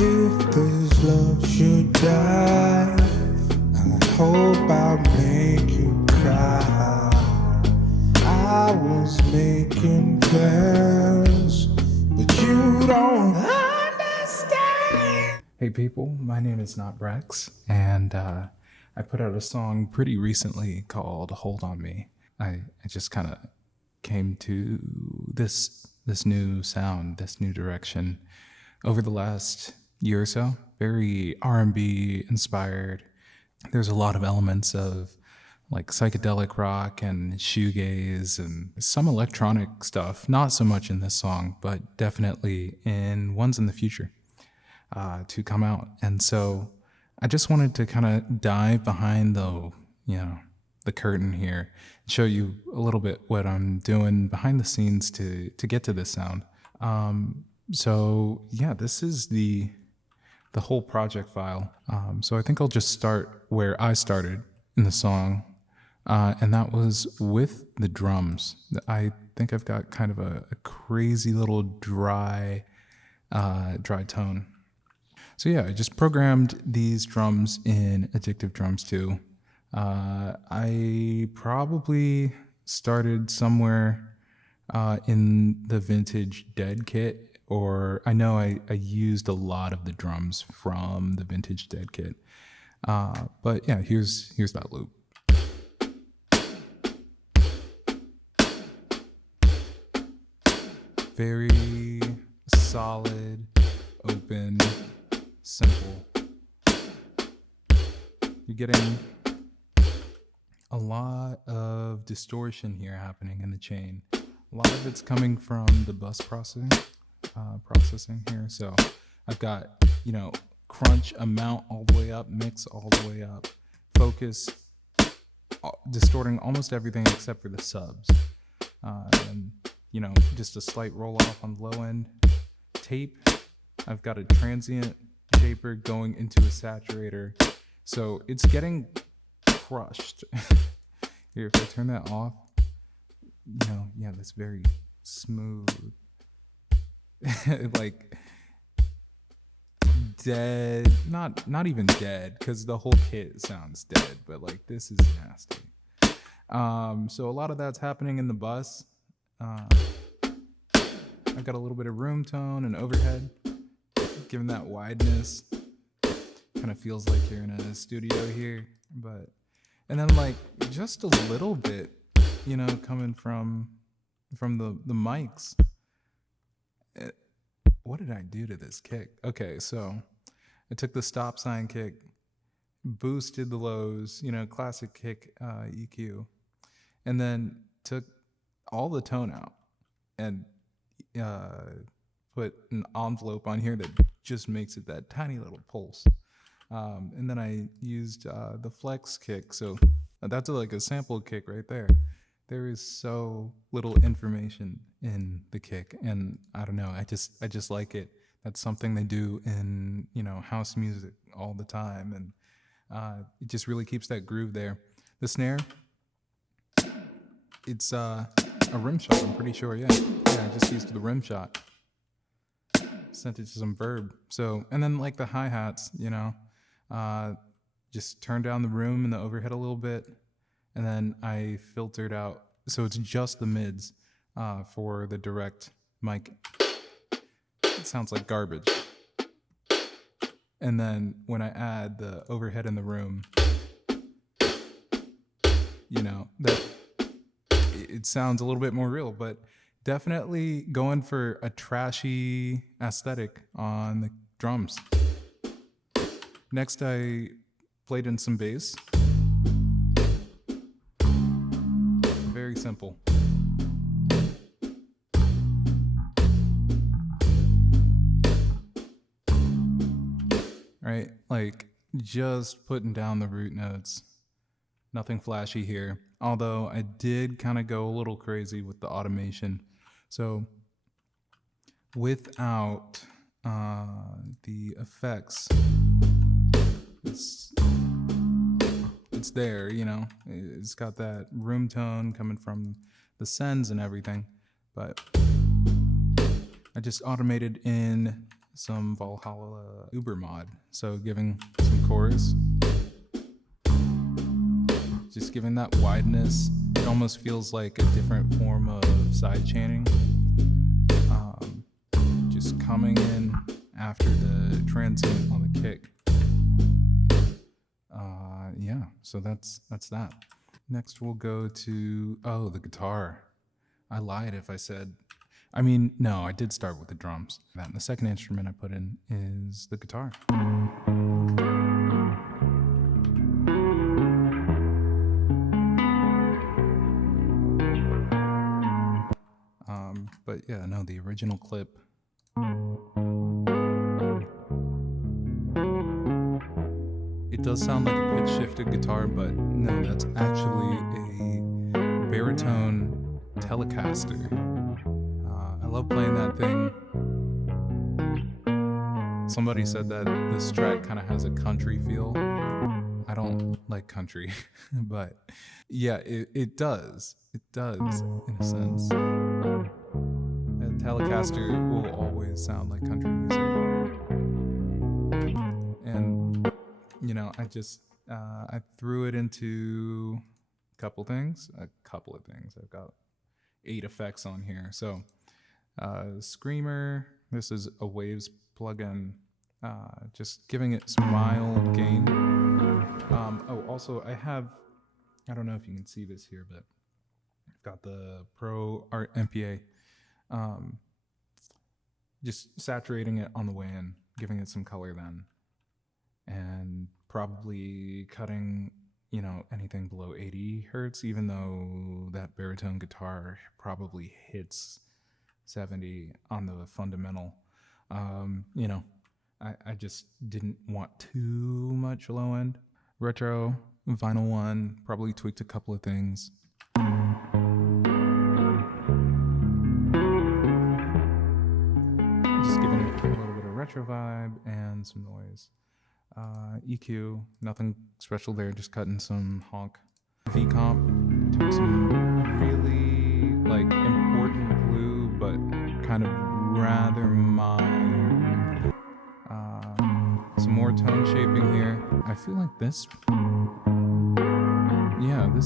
If this love should die, I hope I'll make you cry. I was making plans, but you don't understand. Hey people, my name is Notbrax, and I put out a song pretty recently called Hold On Me. I just kind of came to this new sound, this new direction over the last year or so. Very R&B inspired. There's a lot of elements of like psychedelic rock and shoegaze and some electronic stuff. Not so much in this song, but definitely in ones in the future to come out. And so I just wanted to kind of dive behind the curtain here, show you a little bit what I'm doing behind the scenes to get to this sound. So yeah, this is the whole project file. So I think I'll just start where I started in the song, and that was with the drums. I think I've got kind of a crazy little dry tone. So yeah, I just programmed these drums in Addictive Drums 2. I probably started somewhere in the vintage Dead kit, or I know I used a lot of the drums from the vintage Dead kit. But yeah, here's that loop. Very solid, open, simple. You're getting a lot of distortion here happening in the chain. A lot of it's coming from the bus processing here. So I've got, crunch amount all the way up, mix all the way up, focus, distorting almost everything except for the subs. And, just a slight roll off on the low end. Tape, I've got a transient shaper going into a saturator. So it's getting crushed. Here, if I turn that off, that's very smooth. Like dead, not even dead, because the whole kit sounds dead, but like this is nasty. So a lot of that's happening in the bus. I've got a little bit of room tone and overhead, giving that wideness. Kind of feels like you're in a studio here, and then like just a little bit, coming from the mics. What did I do to this kick? Okay, so I took the stop sign kick, boosted the lows, classic kick EQ, and then took all the tone out and put an envelope on here that just makes it that tiny little pulse. And then I used the flex kick. So that's like a sample kick right there. There is so little information in the kick, and I don't know. I just like it. That's something they do in house music all the time, and it just really keeps that groove there. The snare, it's a rim shot. I'm pretty sure. Yeah. I just used the rim shot. Sent it to some verb. So, and then like the hi-hats, just turned down the room and the overhead a little bit, and then I filtered out, so it's just the mids for the direct mic. It sounds like garbage. And then when I add the overhead in the room, that it sounds a little bit more real, but definitely going for a trashy aesthetic on the drums. Next, I played in some bass. Very simple. Right? Like just putting down the root notes. Nothing flashy here. Although I did kind of go a little crazy with the automation. So without the effects, it's there, it's got that room tone coming from the sends and everything, but I just automated in some Valhalla Uber mod. So giving some chorus, just giving that wideness. It almost feels like a different form of side chaining. Just coming in after the transient on the kick. Yeah, so that's that. Next we'll go to, the guitar. I lied if I said, no, I did start with the drums. And the second instrument I put in is the guitar. But yeah, no, the original clip. It does sound like a pitch shifted guitar, but no, that's actually a baritone Telecaster. I love playing that thing. Somebody said that this track kind of has a country feel. I don't like country, but yeah, it does. It does, in a sense. A Telecaster will always sound like country music. And, I threw it into a couple of things. I've got 8 effects on here. So, Screamer, this is a Waves plugin, just giving it some mild gain. Also I don't know if you can see this here, but I've got the Pro Art MPA, just saturating it on the way in, giving it some color then, and probably cutting, anything below 80 hertz, even though that baritone guitar probably hits 70 on the fundamental. I just didn't want too much low end. Retro, vinyl one, probably tweaked a couple of things. Just giving it a little bit of retro vibe and some noise. EQ, nothing special there, just cutting some honk. V-comp, doing some really important glue, but kind of rather mild. Some more tone shaping here. I feel like this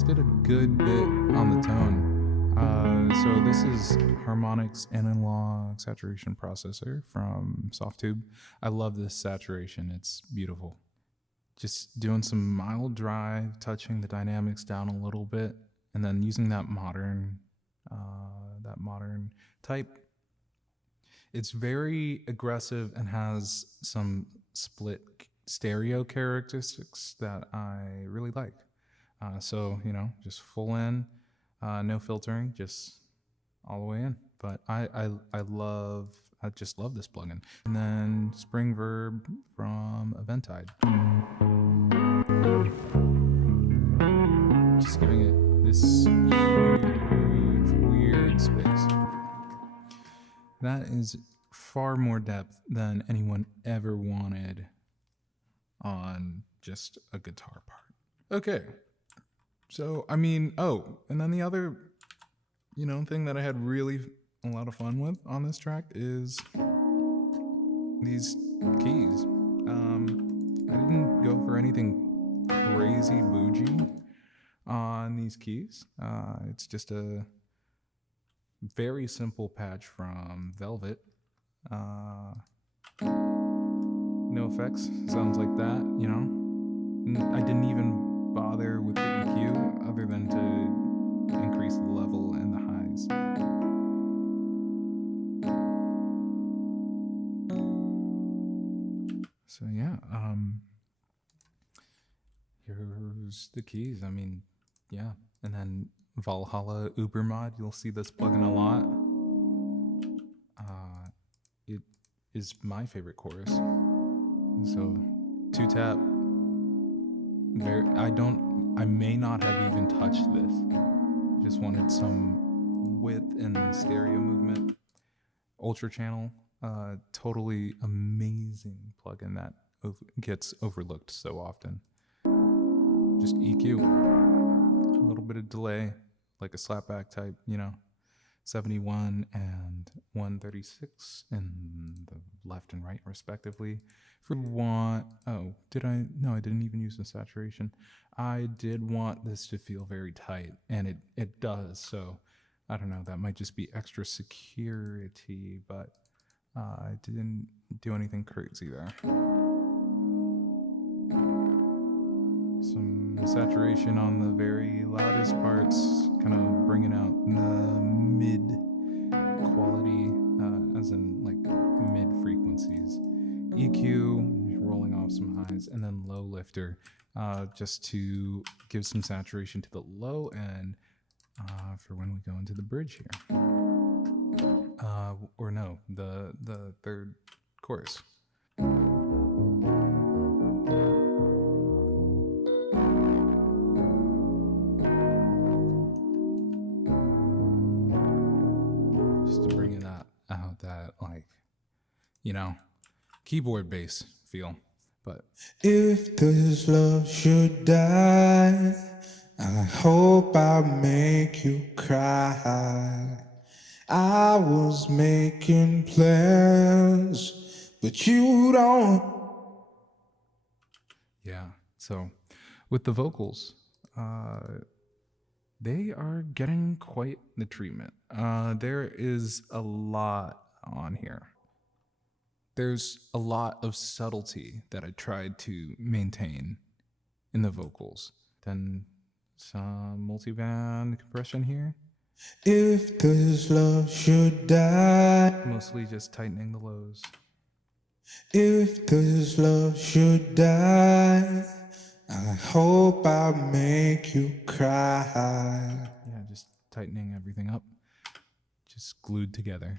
did a good bit on the tone. So this is Harmonix Analog Saturation Processor from Softtube. I love this saturation, it's beautiful. Just doing some mild drive, touching the dynamics down a little bit, and then using that modern type. It's very aggressive and has some split stereo characteristics that I really like. Just full in, no filtering, just all the way in. But I just love this plugin. And then Spring Verb from Eventide. Just giving it this huge, weird space. That is far more depth than anyone ever wanted on just a guitar part. Okay. So, and then the other, thing that I had really a lot of fun with on this track is these keys. I didn't go for anything crazy bougie on these keys. It's just a very simple patch from Velvet. No effects, sounds like that, I didn't even bother with the EQ other than to increase the level and the highs. So yeah, here's the keys. And then Valhalla Uber mod, you'll see this plugin a lot. It is my favorite chorus. So 2-tap. I may not have even touched this. Just wanted some width and stereo movement. Ultra channel, totally amazing plugin that gets overlooked so often. Just EQ, a little bit of delay, like a slapback type, 71 and 136 in the left and right respectively. If we want, oh, did I? No, I didn't even use the saturation. I did want this to feel very tight, and it does. So I don't know, that might just be extra security, but I didn't do anything crazy there. Some saturation on the very loudest parts, kind of bringing out the mid quality, as in like mid frequencies. EQ, rolling off some highs, and then low lifter, just to give some saturation to the low end for when we go into the bridge here. Or no, the third chorus. Just to bring it out that, like, you know, keyboard bass feel. But if this love should die, I hope I make you cry. I was making plans, but you don't. Yeah, so with the vocals, they are getting quite the treatment. There is a lot on here. There's a lot of subtlety that I tried to maintain in the vocals. Then some multiband compression here. If this love should die, Mostly just tightening the lows. if this love should die, I hope I make you cry. Yeah, just tightening everything up. Just glued together.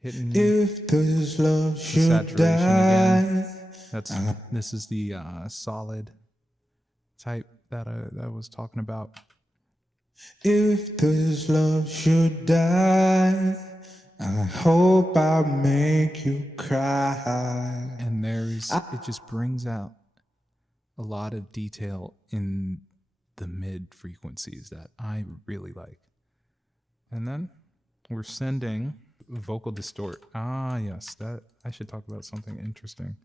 Hitting if this love should saturation die, again. This is the solid type that I was talking about. If this love should die, I hope I make you cry. And it just brings out a lot of detail in the mid frequencies that I really like. And then we're sending vocal distort. Yes, that I should talk about something interesting.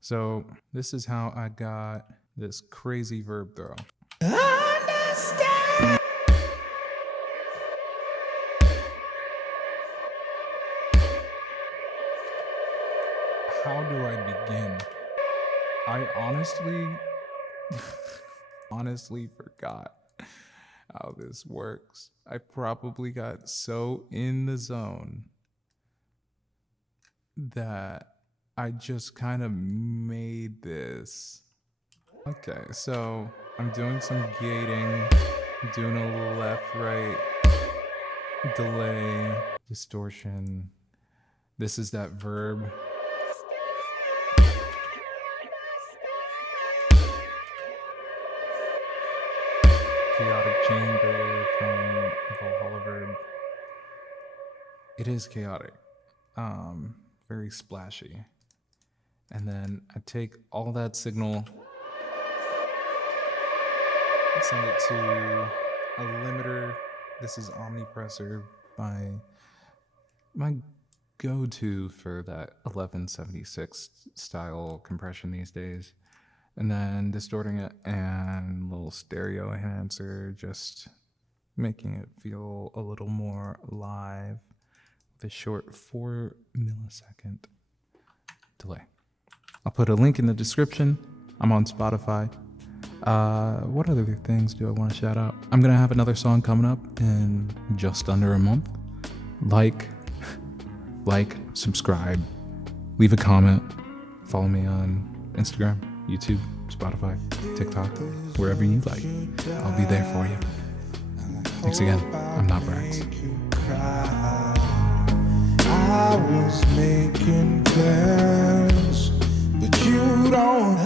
So this is how I got this crazy verb throw. Understand. How do I begin? I honestly forgot how this works. I probably got so in the zone that I just kind of made this. Okay, so I'm doing some gating, doing a little left-right delay, distortion. This is that verb. Chaotic chamber from Valhalla verb. It is chaotic, very splashy. And then I take all that signal, send it to a limiter. This is Omnipressor, my go-to for that 1176 style compression these days. And then distorting it and a little stereo enhancer, just making it feel a little more live with a short 4 millisecond delay. I'll put a link in the description. I'm on Spotify. What other things do I want to shout out? I'm going to have another song coming up in just under a month. Like, subscribe, leave a comment, follow me on Instagram, YouTube, Spotify, TikTok, wherever you like. I'll be there for you. Thanks again. I'm Notbrax. I was making plans, but you don't.